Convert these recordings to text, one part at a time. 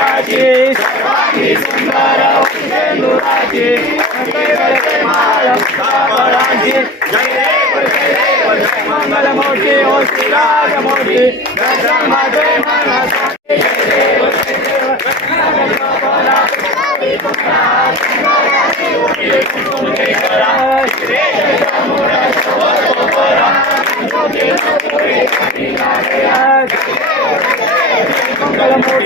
सर्वांगी सुंदर सिंदुराची मंगल मोठी श्रीराज मोठी दर्शन माझे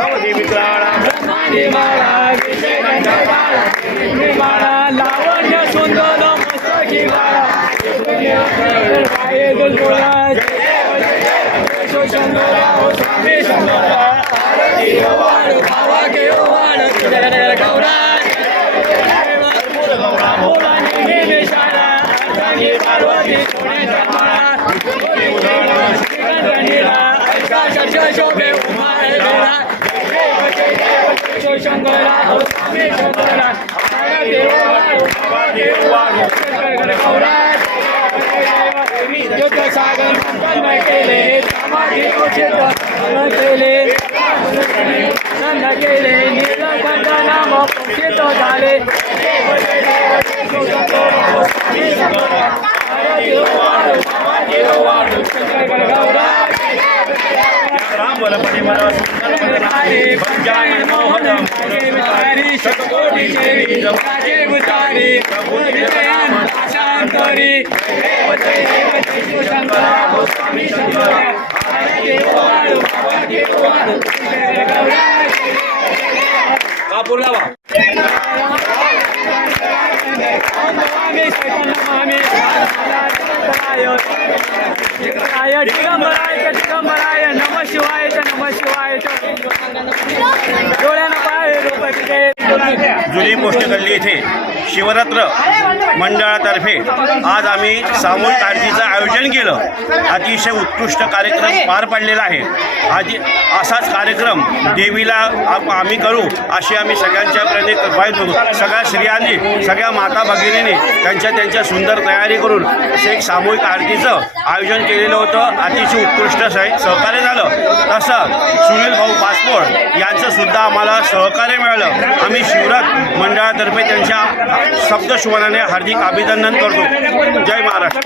देव देवी प्राणा ब्रह्मांडी माळा विजय बाळा लक्ष्मी माळा लावण्य सुंदर मस्तकी बाळा पाये दुलगुळा जय देव जय देव यशो शंकरा ओ स्वामी शंकरा आरती वाळ भावा के वाळ जय जय गौरा मुलांनी गेले शाळा अर्धांगी पार्वती पुणे जन्माळा श्रीगंधनीला ऐका शश शोभे उमा हे बेला देव जय देव जय शो शंकरा ओ स्वामी शंकरा आरती वाळ भावा के वाळ शंकर गौरा युद्ध सागर संपन्न केले समाधी उचित केले नंद केले नीलकंठ नाम पुषित झाले देव जय देव जय शिवशंकर ओ स्वामी शंकर आरती वाळू समाधी वाळू शंकर गौरा राम बल परिमल सुंदर हरे पंचायन मोहन हरी शतकोटी देवी राजे भूतारी प्रभू विजयान शांतरी देव जय देव जय शिवशंकर ओ स्वामी शंकर आरती वाळू समाधी वाळू शंकर गौरा कापूर लावा दिगंबराय दिगंबराय दिगंबराय नम शिवाय नम शिवाय डोळ्यानं पाय जुनी पोस्ट गल्ली येथे शिवरात्र मंडळातर्फे आज आम्ही सामूहिक आरतीचं आयोजन केलं. अतिशय उत्कृष्ट कार्यक्रम पार पडलेला आहे. आधी असाच कार्यक्रम देवीला आम्ही करू अशी आम्ही सगळ्यांच्या प्रति होतो सगळ्या स्त्रियांनी सगळ्या माता भगिनींनी त्यांच्या त्यांच्या सुंदर तयारी करून असे एक सामूहिक आरतीचं आयोजन केलेलं होतं. अतिशय उत्कृष्ट सह सहकार्य झालं. तसं सुनील भाऊ पासपोर्ट यांचंसुद्धा आम्हाला सहकार्य मिळालं. आम्ही शिवरात मंडळातर्फे त्यांच्या शब्दशुभाने हार्दिक अभिनंदन करतो जय महाराष्ट्र।